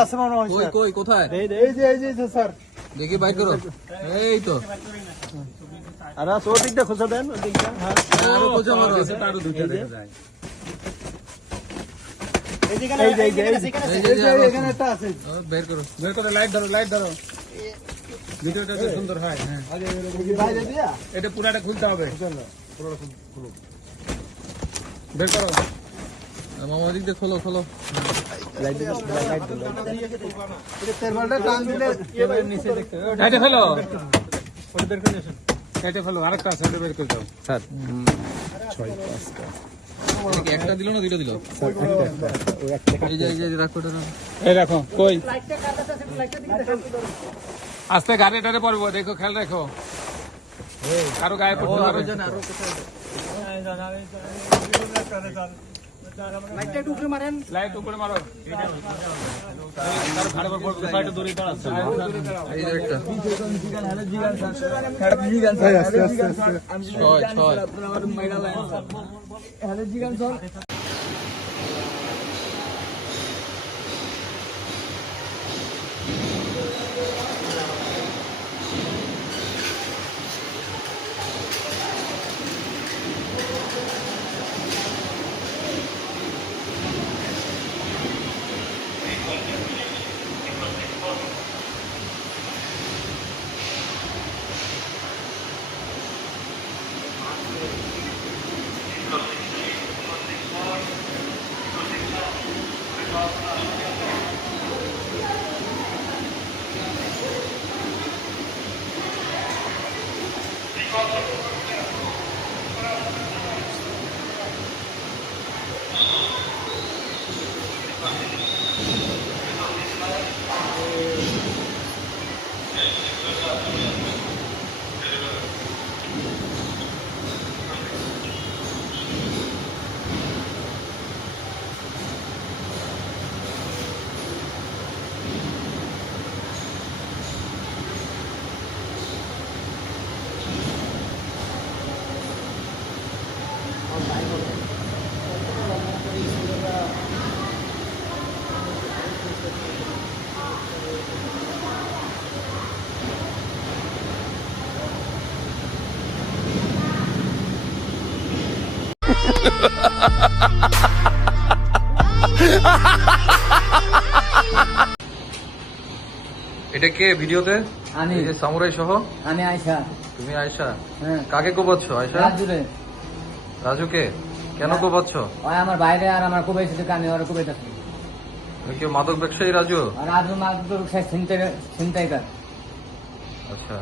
আছে মনে হয় কই কই কোথায় এই যে এই যে স্যার দেখি বাইক করো এই তো আর খোঁজা দেন হ্যাঁ আরও মারো বের করো বের করে লাইট ধরো লাইট ধরো ভিডিওটা সুন্দর হয় হ্যাঁ এটা পুরাটা খুলতে হবে বের করো মামা ওদিক দিয়ে খোলো খোলো লাইট ফেলো। ওটা বের করে ফেলো আরেকটা আছে বের করে দাও। স্যার। একটা দিল না দিল? রাখো কই? আস্তে গাড়িটারে পড়ব দেখো খেয়াল রাখো। কারও গায়ে পড়তে পারে আরও মারেন। লাইট উপরে মারো। কারও ঘাড়ে পড়বে সাইডে এটা কে ভিডিওতে? আমি সামুরাই সহ? আমি আয়সা তুমি আয়শা? হ্যাঁ। কাকে কোপাচ্ছ আয়শা? রাজুরে। রাজুকে কেন কোপাচ্ছ? ওই আমার বাইরে আর আমার কুবাই শুধু আমি ওরা কুবাই থাকি। কেউ কি মাদক ব্যবসায়ী রাজু? রাজু মাছ ছিনতাই চিন্তাই কর আচ্ছা।